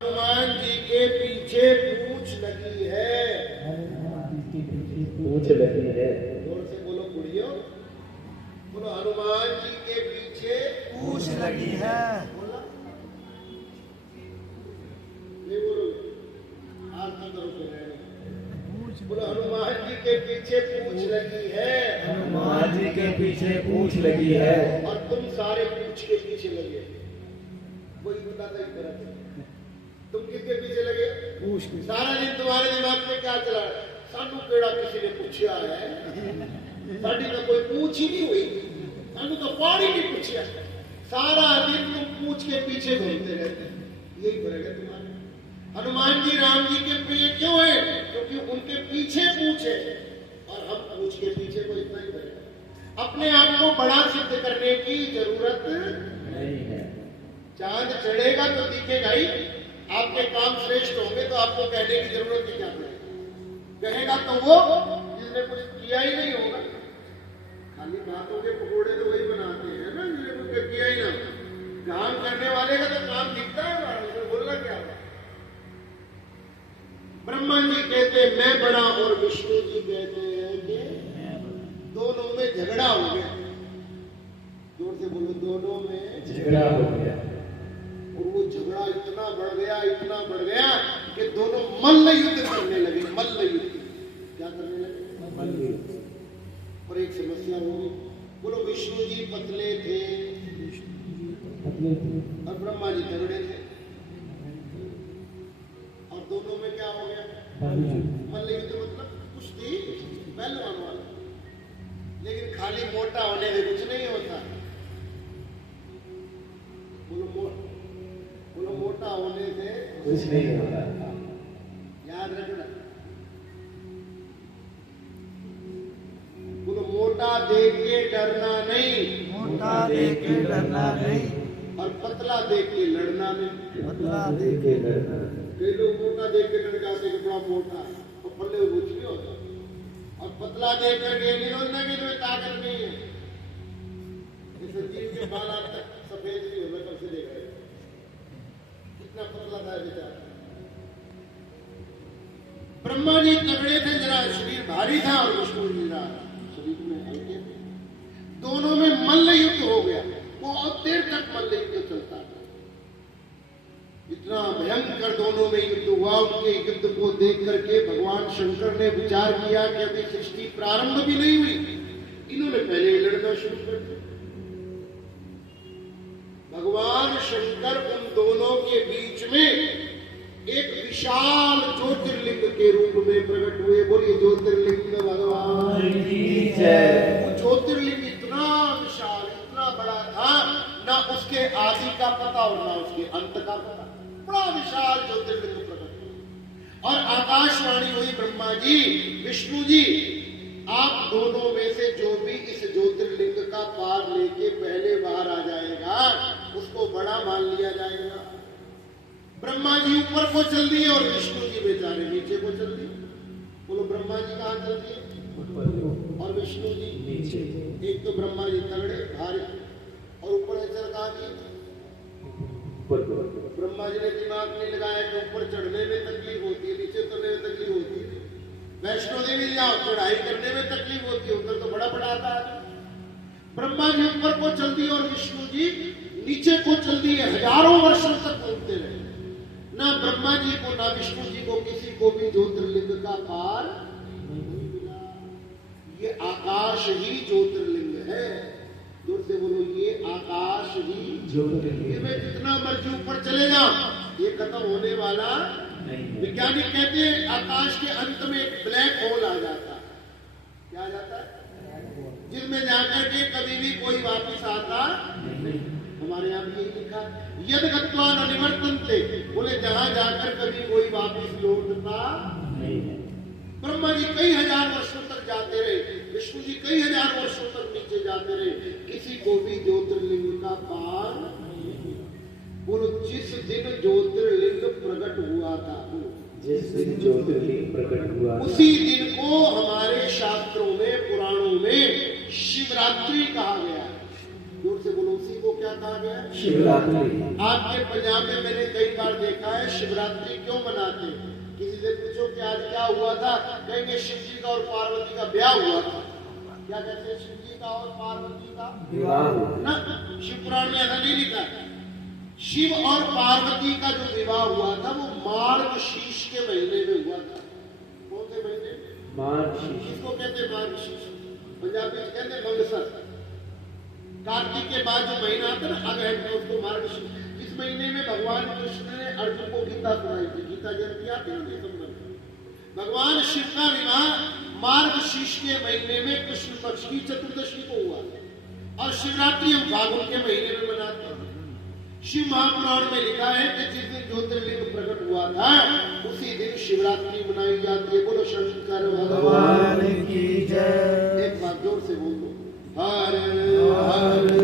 हनुमान जी के पीछे पूछ लगी है। पूछ लगी है। जोर से बोलो कुड़ियों, बोलो हनुमान जी के पीछे पूछ लगी है। बोला नहीं बोलो, आरती करो फिर। बोलो हनुमान जी के पीछे पूछ लगी है। हनुमान जी के पीछे पूछ लगी है। और तुम सारे पूछ के पीछे लगे। कोई बताता ही गलत है। तुम किसके पीछे लगे? पूछ के। सारा दिन तुम्हारे दिमाग में क्या चला है? सानू केड़ा किसी ने पूछा है? साड़ी तो कोई पूछ ही नहीं हुई। सानू तो पानी नहीं पूछा। सारा दिन तुम पूछ के पीछे घूमते रहते। यही फर्क है तुम्हारा। हनुमान जी राम जी के प्रिय क्यों है? क्योंकि उनके पीछे पूछे और हम पूछ के पीछे को इतना ही फर्क है। अपने आप को बड़ा सिद्ध करने की जरूरत नहीं है। चांद चढ़ेगा तो दिखेगा ही। आपके काम श्रेष्ठ होंगे तो आपको कहने की जरूरत ही क्या पड़ेगी। कहेगा तो वो जिसने कुछ किया ही नहीं होगा। खाली बातों के पकोड़े तो वही बनाते हैं ना जिसने कुछ किया ही ना। काम करने वाले का तो काम दिखता है, उसे बोलना क्या होगा। ब्रह्मा जी कहते मैं बड़ा और विष्णु जी कहते हैं कि दोनों में झगड़ा हो गया। जोर से बोलो, दोनों में झगड़ा हो गया। और वो झगड़ा इतना बढ़ गया कि दोनों मल्ल युद्ध करने लगे। मल्ल युद्ध क्या करने लगे? मल्ल युद्ध। और एक समस्या होगी। बोलो विष्णु जी पतले थे और ब्रह्मा जी तगड़े थे। और दोनों में क्या हो गया? मल्ल युद्ध मतलब कुश्ती, पहलवान वाला। लेकिन खाली मोटा होने से कुछ नहीं होता। बोलो मोटा होने से कुछ नहीं होता। याद रखना। बोलो मोटा देख के डरना नहीं, मोटा देख के डरना नहीं, और पतला देख के लड़ना नहीं। पतला देख के डरना। कई लोग मोटा देख के डर जाते कि बड़ा मोटा है और पल्ले वो कुछ नहीं होता। और पतला देख करके नहीं होता कि तुम्हें ताकत नहीं है। जैसे जीव के बाल आज तक सफेद नहीं हो, मैं कब से देख रहा हूं कितना पतला था बेचारा। ब्रह्मा जी तगड़े थे, जरा शरीर भारी था, और विष्णु जी जरा शरीर में हल्के थे। दोनों में मल्ल युद्ध हो गया। बहुत देर तक मल्ल युद्ध चलता था। इतना भयंकर दोनों में युद्ध हुआ। उनके युद्ध को देख करके भगवान शंकर ने विचार किया कि अभी सृष्टि प्रारंभ भी नहीं हुई, इन्होंने पहले ही लड़ना शुरू कर दिया। भगवान शंकर उन दोनों के बीच में एक विशाल ज्योतिर्लिंग के रूप में प्रकट हुए। बोलिए ज्योतिर्लिंग भगवान की जय। वो ज्योतिर्लिंग इतना विशाल, इतना बड़ा था, ना उसके आदि का पता और ना उसके अंत का पता। बड़ा विशाल ज्योतिर्लिंग प्रकट हुआ। और आकाशवाणी हुई, ब्रह्मा जी विष्णु जी आप दोनों में से जो भी इस ज्योतिर्लिंग का पार लेके पहले बाहर आ जाएगा उसको बड़ा मान लिया जाएगा। ब्रह्मा जी ऊपर को चल दिए और विष्णु जी बेचारे नीचे को चल दिए। बोलो ब्रह्मा जी कहाँ चल दिए और विष्णु जी नीचे। एक तो ब्रह्मा जी तगड़े भारी और ऊपर चल कहाँ दिए। ब्रह्मा जी ने दिमाग नहीं लगाया कि ऊपर चढ़ने में तकलीफ होती है, नीचे उतरने में तकलीफ होती है। वैष्णो देवी जाओ चढ़ाई करने में तकलीफ होती है, उधर तो बड़ा बड़ा आता है। ब्रह्मा जी ऊपर को चल दिए और विष्णु जी नीचे को चल दिए। हजारों वर्षों तक घूमते रहे। ना ब्रह्मा जी को ना विष्णु जी को किसी को भी ज्योतिर्लिंग का पार नहीं मिला। ये आकाश ही ज्योतिर्लिंग है। जोर से बोलो, ये आकाश ही ज्योतिर्लिंग है। जितना मर्जी ऊपर चले जाओ ये खत्म होने वाला नहीं। वैज्ञानिक कहते हैं आकाश के अंत में एक ब्लैक होल आ जाता है। क्या आ जाता है? जिसमें जाकर के कभी भी कोई वापस आता नहीं। हमारे यहाँ भी यही लिखा, यद गत्वा न निवर्तन्ते। बोले जहां जाकर कभी कोई वापस लौटता नहीं है। ब्रह्मा जी कई हजार वर्षों तक जाते रहे, विष्णु जी कई हजार वर्षों तक नीचे जाते रहे, किसी को भी ज्योतिर्लिंग का पार नहीं मिला। बोलो जिस दिन ज्योतिर्लिंग प्रकट हुआ था, जिस दिन ज्योतिर्लिंग प्रकट हुआ उसी दिन को हमारे शास्त्रों में पुराणों में शिवरात्रि कहा गया है। जोर से बोलो, उसी को क्या क्या कहा गया है? शिवरात्रि। आपके पंजाब में मैंने कई बार देखा है शिवरात्रि क्यों मनाते हैं। किसी से पूछो कि आज क्या हुआ था, कहेंगे शिव जी का और पार्वती का ब्याह हुआ था। क्या कहते हैं? शिव जी का और पार्वती का विवाह हुआ। ना, शिव पुराण में ऐसा नहीं लिखा है। शिव और पार्वती का जो विवाह हुआ था वो मार्गशीर्ष के महीने में हुआ था। कौन से महीने? मार्गशीर्ष। इसको कहते हैं मार्गशीर्ष, पंजाबी में कहते हैं मंगसर। कार्तिक के बाद जो महीना आता है ना अगहन में, उसको मार्गशीर्ष। इस महीने में भगवान कृष्ण ने अर्जुन को गीता सुनाई थी। गीता जयंती आती है ना, भगवान शिव का विवाह मार्गशीर्ष के महीने में कृष्ण पक्ष की चतुर्दशी को हुआ और शिवरात्रि हम फागुन के महीने में मनाते हैं। शिव महापुराण में लिखा है कि जिस दिन ज्योतिर्लिंग प्रकट हुआ था उसी दिन शिवरात्रि मनाई जाती है। बोलो शंकर भगवान की जय। एक बार जोर से बोल दो, हर हर